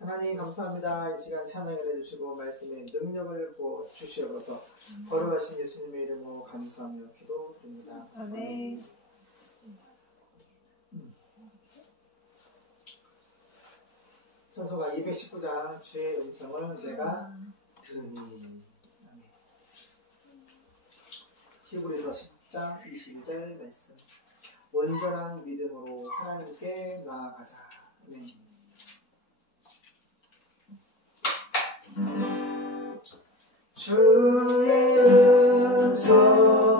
하나님 감사합니다. 이 시간 찬양을 해주시고 말씀의 능력을 부어 주시옵소서. 거룩하신 예수님의 이름으로 감사하며 기도드립니다. 아멘. 찬송가 219장 주의 음성을 내가 들으니. 아멘. 히브리서 10장 22절 말씀. 온전한 믿음으로 하나님께 나아가자. 아멘. 주의 음성을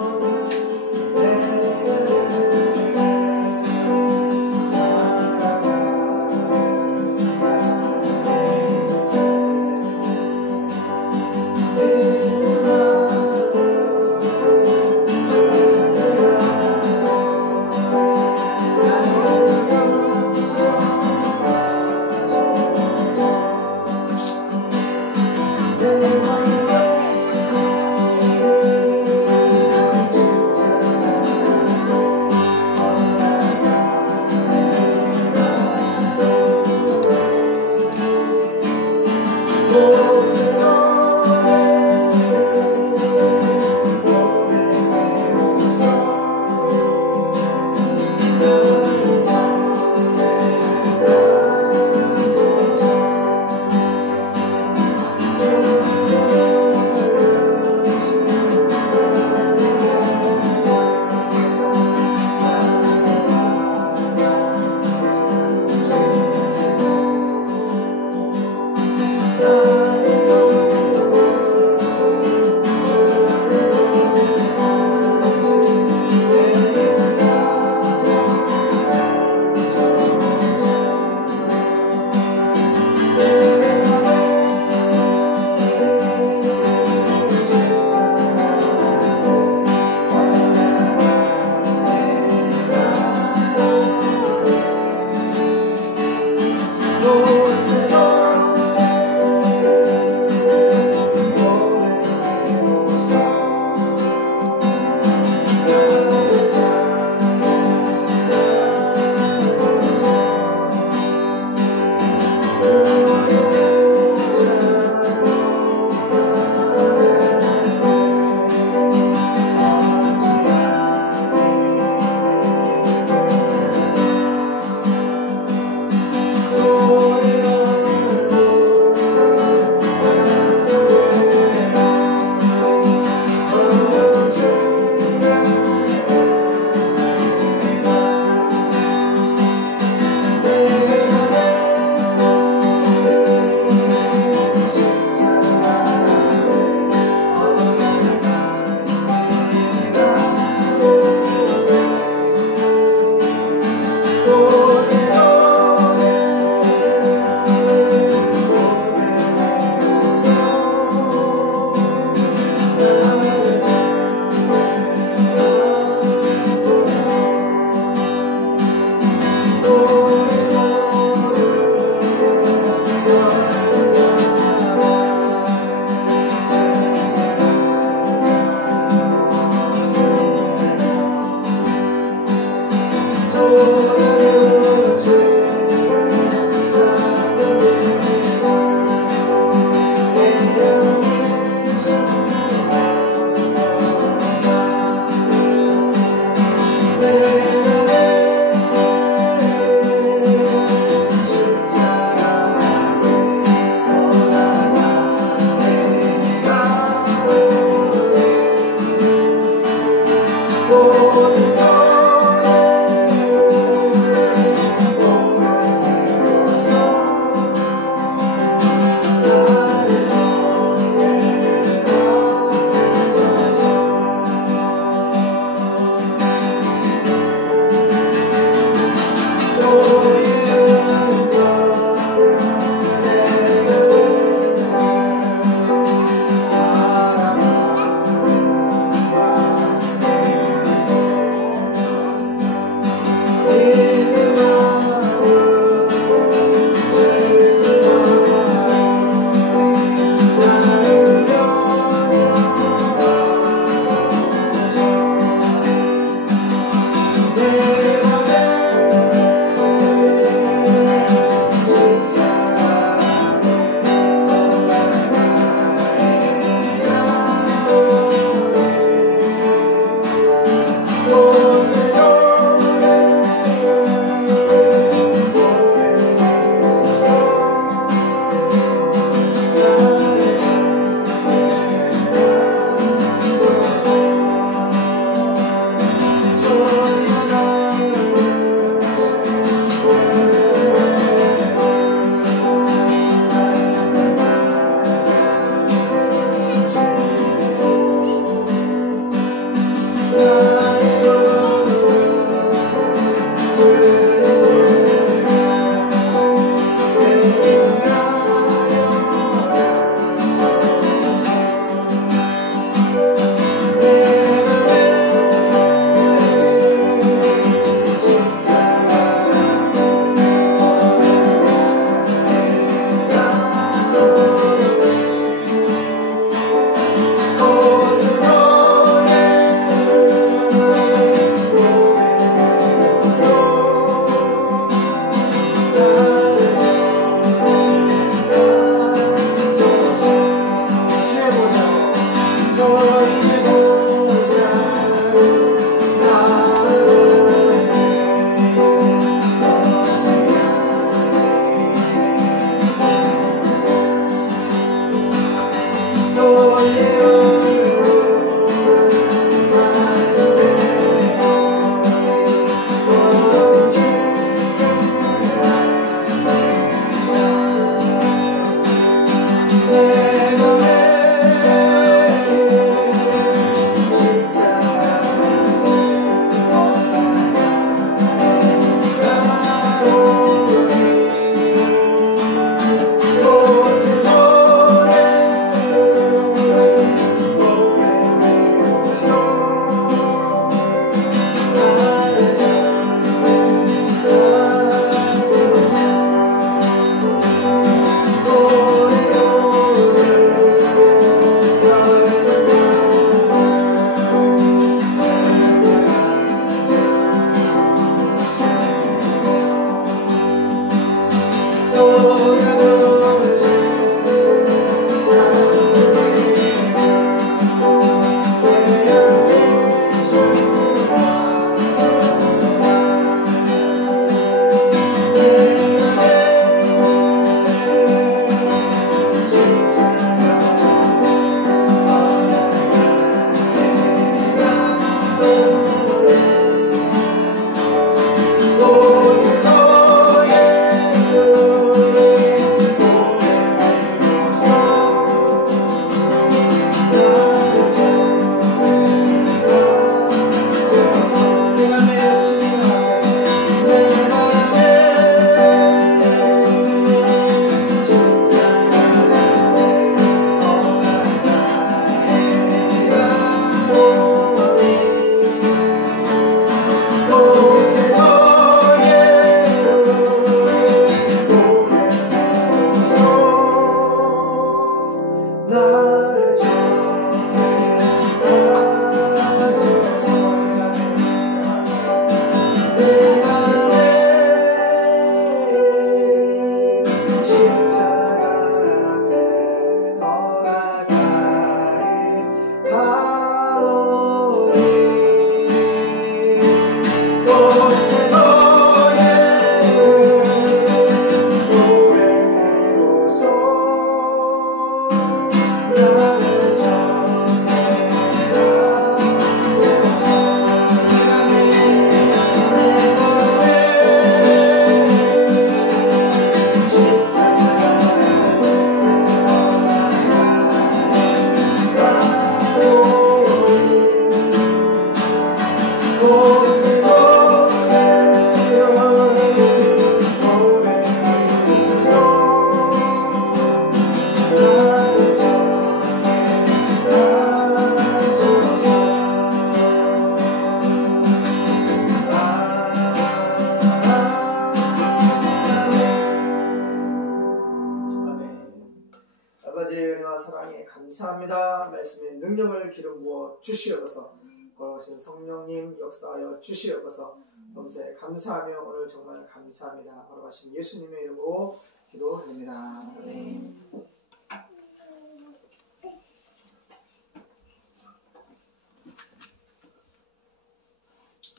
감사합니다. 말씀에 능력을 기름 부어 주시옵소서. 거룩하신 성령님 역사하여 주시옵소서. 범사에 감사하며 오늘 정말 감사합니다. 거룩하신 예수님의 이름으로 기도드립니다. 아멘.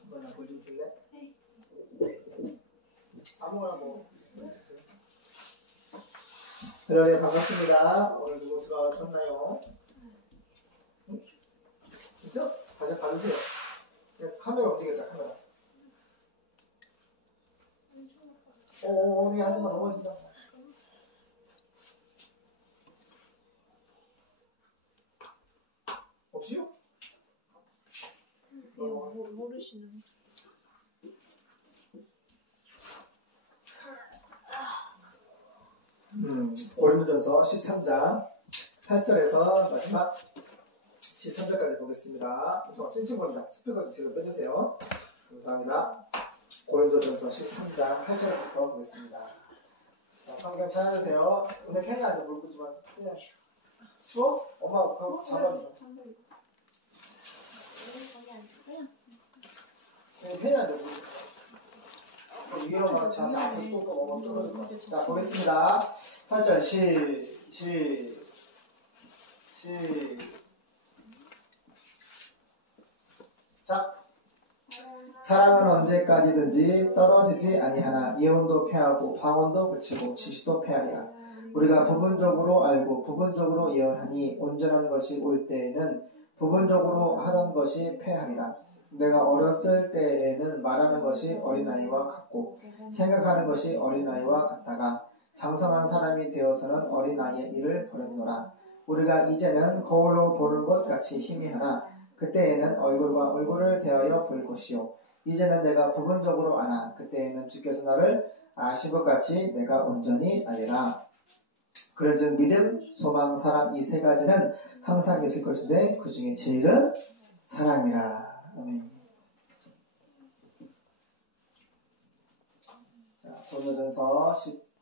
뭐야, 물 좀 줄래? 아무거나 뭐. 여러분 반갑습니다. 오늘 누구 들어오셨나요? 응? 진짜? 다시 받으세요. 카메라 움직였다, 카메라. 네, 하지마, 넘어진다. 없지요? 모르시는. 고린도전서 13장 8절에서 마지막 13절까지 보겠습니다. 좀 찡찡 거립니다. 스피커 뒤로 빼주세요. 감사합니다. 고린도전서 13장 8절부터 보겠습니다. 자, 성경 찾아주세요. 오늘 펜이 아직 물고 주면 그냥 추워? 엄마 그거 잡아줘. 펜이 아직 물고 줘. 위험한 자세 앞으로 또 넘어 떨어질 것 같아요. 자, 보겠습니다. 8절 시작. 사랑은 언제까지든지 떨어지지 아니하나 예언도 패하고 방언도 그치고 지시도 패하리라. 우리가 부분적으로 알고 부분적으로 예언하니 온전한 것이 올 때에는 부분적으로 하던 것이 패하리라. 내가 어렸을 때에는 말하는 것이 어린아이와 같고 생각하는 것이 어린아이와 같다가 장성한 사람이 되어서는 어린아이의 일을 버렸노라. 우리가 이제는 거울로 보는 것 같이 희미하나 그때에는 얼굴과 얼굴을 대하여 볼 것이요. 이제는 내가 부분적으로 아나 그때에는 주께서 나를 아신 것 같이 내가 온전히 알리라. 그런즉 믿음, 소망, 사랑 이 세 가지는 항상 있을 것인데 그 중에 제일은 사랑이라. 아멘. 자, 고린도전서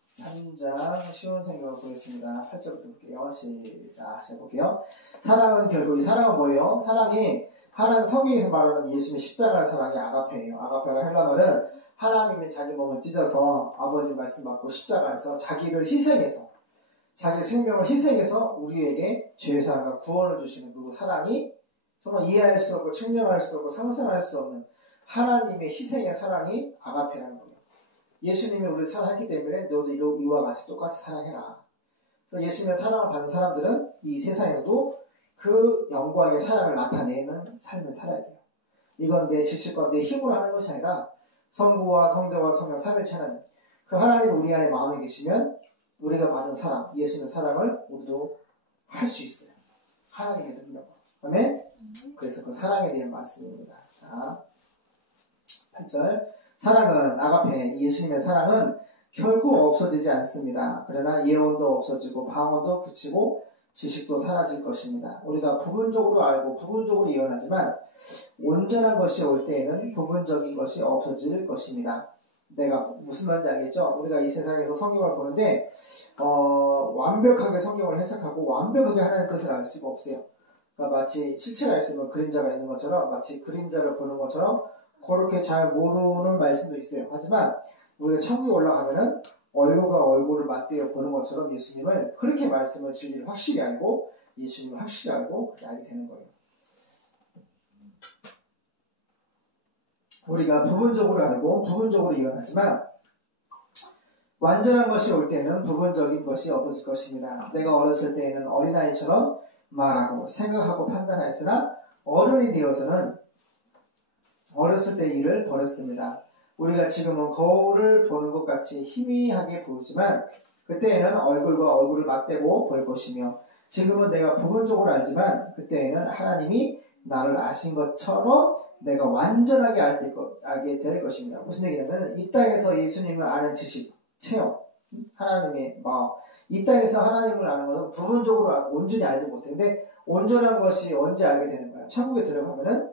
13장 쉬운 생각을 보겠습니다. 8절부터 볼게요. 시작 해볼게요. 사랑은 결국 이 사랑은 뭐예요? 사랑이 하나님 성경에서 말하는 예수님의 십자가의 사랑이 아가페예요. 아가페가 헬라어는 하나님이 자기 몸을 찢어서 아버지 말씀 받고 십자가에서 자기를 희생해서 자기 생명을 희생해서 우리에게 죄사함과 구원을 주시는 그 사랑이 정말 이해할 수 없고 측량할 수 없고 상상할 수 없는 하나님의 희생의 사랑이 아가페라는 거예요. 예수님이 우리를 사랑했기 때문에 너도 이와 같이 똑같이 사랑해라. 그래서 예수님의 사랑을 받는 사람들은 이 세상에서도 그 영광의 사랑을 나타내는 삶을 살아야 돼요. 이건 내 지식과 내 힘으로 하는 것이 아니라 성부와 성자와 성령 삼위일체 하나님, 그 하나님 우리 안에 마음에 계시면 우리가 받은 사랑, 예수님의 사랑을 우리도 할 수 있어요. 하나님의 능력으로. 아멘? 그래서 그 사랑에 대한 말씀입니다. 자, 8절. 사랑은, 아가페, 예수님의 사랑은 결코 없어지지 않습니다. 그러나 예언도 없어지고 방언도 그치고 지식도 사라질 것입니다. 우리가 부분적으로 알고 부분적으로 예언하지만 온전한 것이 올 때에는 부분적인 것이 없어질 것입니다. 내가 무슨 말인지 알겠죠? 우리가 이 세상에서 성경을 보는데 완벽하게 성경을 해석하고 완벽하게 하나님의 뜻을 알 수가 없어요. 그러니까 마치 실체가 있으면 그림자가 있는 것처럼 마치 그림자를 보는 것처럼 그렇게 잘 모르는 말씀도 있어요. 하지만 우리가 천국에 올라가면은 얼굴과 얼굴을 맞대어 보는 것처럼 예수님을 그렇게 말씀을 진리를 확실히 알고 예수님을 확실히 알고 그렇게 알게 되는 거예요. 우리가 부분적으로 알고 부분적으로 예언하지만 완전한 것이 올 때는 부분적인 것이 없어질 것입니다. 내가 어렸을 때에는 어린아이처럼 말하고 생각하고 판단하였으나 어른이 되어서는 어렸을 때 일을 버렸습니다. 우리가 지금은 거울을 보는 것 같이 희미하게 보이지만 그때에는 얼굴과 얼굴을 맞대고 볼 것이며 지금은 내가 부분적으로 알지만 그때에는 하나님이 나를 아신 것처럼 내가 완전하게 알게 될 것입니다. 무슨 얘기냐면 이 땅에서 예수님을 아는 지식, 체험, 하나님의 마음, 이 땅에서 하나님을 아는 것은 부분적으로 온전히 알지 못했는데 온전한 것이 언제 알게 되는 거야? 천국에 들어가면은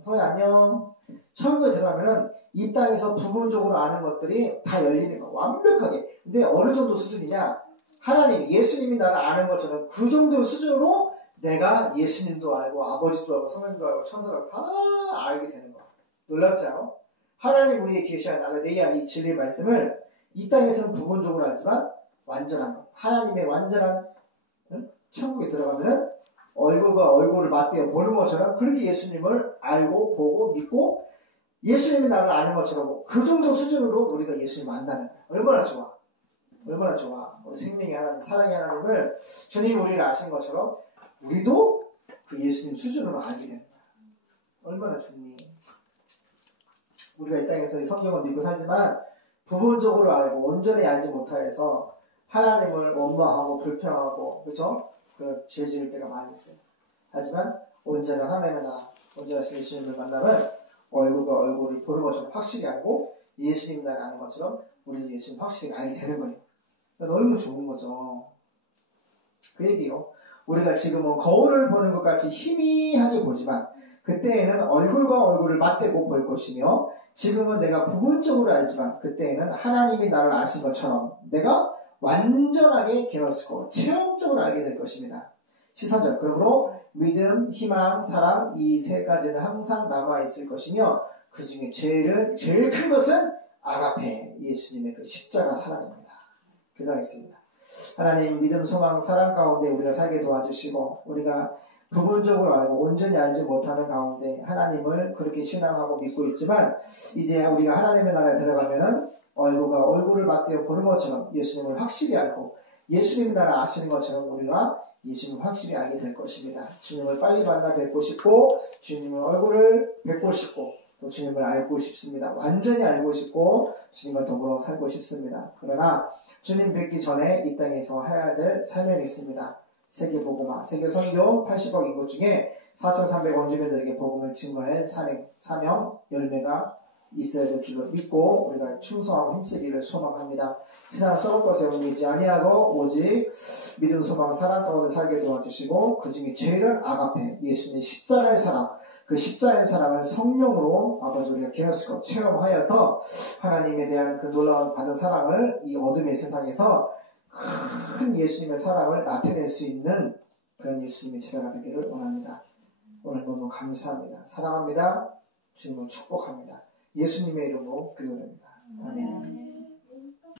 서희 안녕. 천국에 들어가면은 이 땅에서 부분적으로 아는 것들이 다 열리는 거야. 완벽하게. 근데 어느 정도 수준이냐? 하나님이 예수님이 나를 아는 것처럼 그 정도 수준으로 내가 예수님도 알고 아버지도 알고 성령도 알고 천사도 다 알게 되는 거야. 놀랍지 않아? 하나님 우리의 계시한 알레데이아 이 진리의 말씀을 이 땅에서는 부분적으로 알지만 완전한 것. 하나님의 완전한 천국에 들어가면은 얼굴과 얼굴을 맞대어 보는 것처럼 그렇게 예수님을 알고 보고 믿고 예수님이 나를 아는 것처럼 그 정도 수준으로 우리가 예수님을 만나는 거야. 얼마나 좋아. 얼마나 좋아. 우리 생명의 하나님, 사랑의 하나님을 주님 우리를 아신 것처럼 우리도 그 예수님 수준으로 알게 되는 거야. 얼마나 좋니. 우리가 이 땅에서 성경을 믿고 살지만 부분적으로 알고 온전히 알지 못하여서 하나님을 원망하고 불평하고 그렇죠? 그 죄 지을 때가 많이 있어요. 하지만 온전한 하나님의 나라, 온전한 예수님을 만나면 얼굴과 얼굴을 보는 것처럼 확실히 알고 예수님 나를 아는 것처럼 우리도 예수님 확실히 알게 되는 거예요. 너무 좋은 거죠. 그 얘기요. 우리가 지금은 거울을 보는 것 같이 희미하게 보지만 그때에는 얼굴과 얼굴을 맞대고 볼 것이며 지금은 내가 부분적으로 알지만 그때에는 하나님이 나를 아신 것처럼 내가 완전하게 개었고 체험적으로 알게 될 것입니다. 14절. 그러므로 믿음, 희망, 사랑 이 세 가지는 항상 남아있을 것이며 그 중에 제일 큰 것은 아가페 예수님의 그 십자가 사랑입니다. 교장했습니다. 하나님 믿음, 소망, 사랑 가운데 우리가 살게 도와주시고 우리가 부분적으로 알고 온전히 알지 못하는 가운데 하나님을 그렇게 신앙하고 믿고 있지만 이제 우리가 하나님의 나라에 들어가면은 얼굴과 얼굴을 맞대어 보는 것처럼 예수님을 확실히 알고 예수님 나라 아시는 것처럼 우리가 예수님을 확실히 알게 될 것입니다. 주님을 빨리 만나 뵙고 싶고 주님의 얼굴을 뵙고 싶고 또 주님을 알고 싶습니다. 완전히 알고 싶고 주님과 더불어 살고 싶습니다. 그러나 주님 뵙기 전에 이 땅에서 해야 될 사명이 있습니다. 세계복음화, 세계선교 80억 인구 중에 4,300 원주민들에게 복음을 증거할 사명, 열매가 있어야 될 줄을 믿고 우리가 충성하고 힘쓰기를 소망합니다. 세상 썩을 것에 옮기지 아니하고 오직 믿음, 소망, 사랑 가운데 살게 도와주시고 그 중에 제일은 아가페, 예수님의 십자가의 사랑, 그 십자가의 사랑을 성령으로 아버지 우리가 개혁시켜 체험하여서 하나님에 대한 그 놀라운 받은 사랑을 이 어둠의 세상에서 큰 예수님의 사랑을 나타낼 수 있는 그런 예수님의 제자가 되기를 원합니다. 오늘 너무 감사합니다. 사랑합니다. 주님을 축복합니다. 예수님의 이름으로 기도드립니다. 아멘.